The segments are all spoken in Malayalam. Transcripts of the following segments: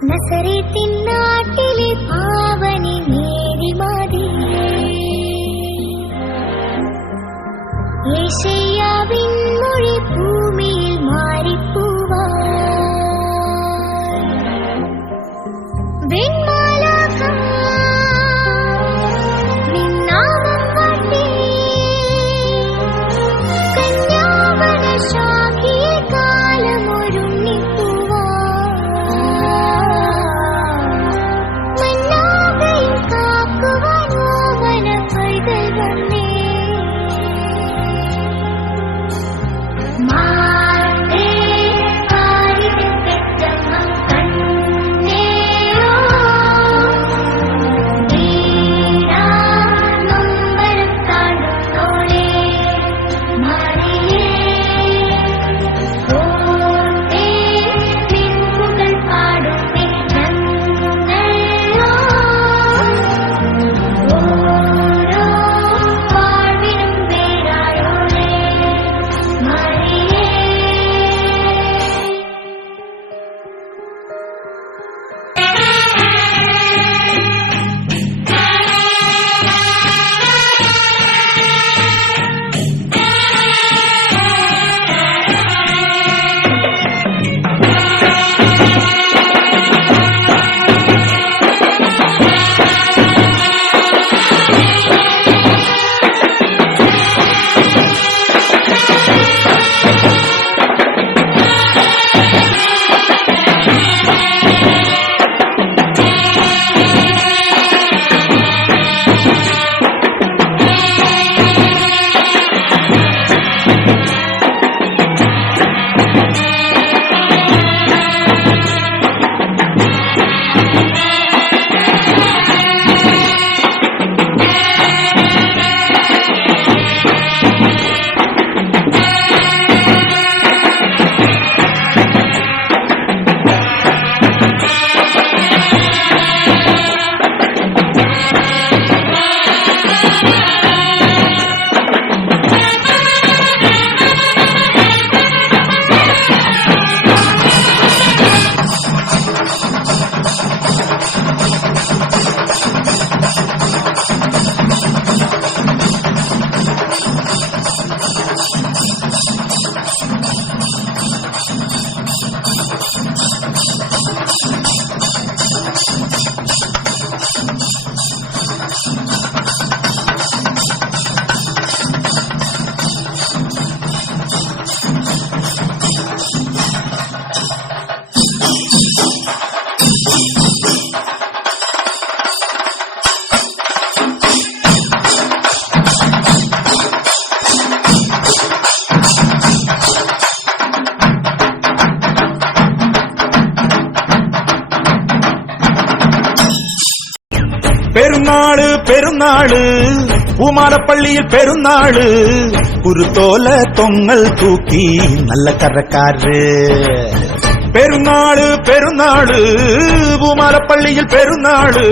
നസറേത്തിൻ നാട്ടിലെ പാവനി മേരിമാതിയേ യേശയ്യാവിൻ മൊഴി ഭൂമിയിൽ മാറിപ്പോവാൻ വെൺമാലാഖ നിന്നാമം പാടി കന്യാവന ശാഖിയെ കാലമൊരുങ്ങിപ്പോവാൻ മന്നാകയിൽ കാക്കുവാൻ ഓമന പൈതൽ വന്നേ പെരുന്നാള് പെരുന്നാള് പൂമാലപ്പള്ളിയിൽ പെരുന്നാള് കുരുത്തോല തൊങ്ങൽ തൂക്കി നല്ല കരക്കാര് പെരുന്നാള് പെരുന്നാള് പൂമാലപ്പള്ളിയിൽ പെരുന്നാള്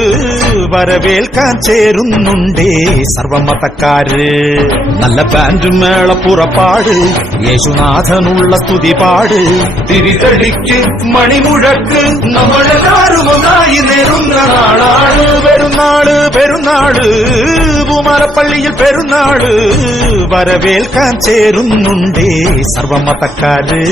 വരവേൽക്കാൻ ചേരുന്നുണ്ടേ സർവമതക്കാര് നല്ല ബാൻഡ് മേള പുറപ്പാട് യേശുനാഥനുള്ള സ്തുതിപാട് തിരിതടിക്ക് മണിമുഴക്ക് നമ്മളെല്ലാരും ഒന്നായി നേരുന്ന നാളാണ് പെരുന്നാള് പെരുന്നാള് പൂമാലപ്പള്ളിയിൽ പെരുന്നാള് വരവേൽക്കാൻ ചേരുന്നുണ്ടേ സർവമതക്കാര്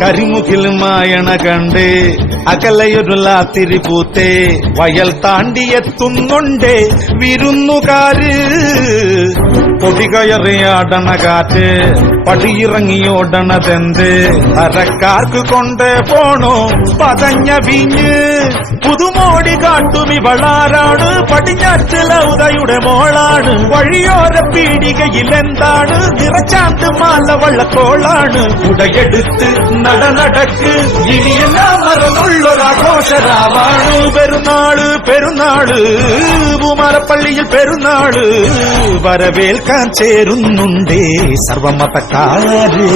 കരിമുഖിൽ മായണ കണ്ട് അകലയൊരു ലാത്തിരി പൂത്തേ വയൽ താണ്ടിയെത്തുന്നുണ്ടേ വിരുന്നുകാര് പൊടികയറിയാടണ കാറ്റ് പടിയിറങ്ങിയോടണതെന്ത് അരക്കാർക്ക് കൊണ്ട് പോണോ പതഞ്ഞ വീഞ്ഞ് പുതുമോടി കാട്ടുമിവളാരാണ് പടിഞ്ഞാറ്റില ഉദയുടെ മോളാണ് വഴിയോര പീടികയിൽ എന്താണ് നിറച്ചാണ്ട് മാല വള്ളക്കോളാണ് ഉടയെടുത്ത് നടക്ക് ഇനിയെല്ലാം മറന്നുള്ളൊരാഘോഷരാവാണ് പെരുന്നാള് പെരുന്നാള് പൂമാലപ്പള്ളിയിൽ പെരുന്നാള് വരവേൽക്കാൻ ചേരുന്നുണ്ടേ സർവമതക്കാര്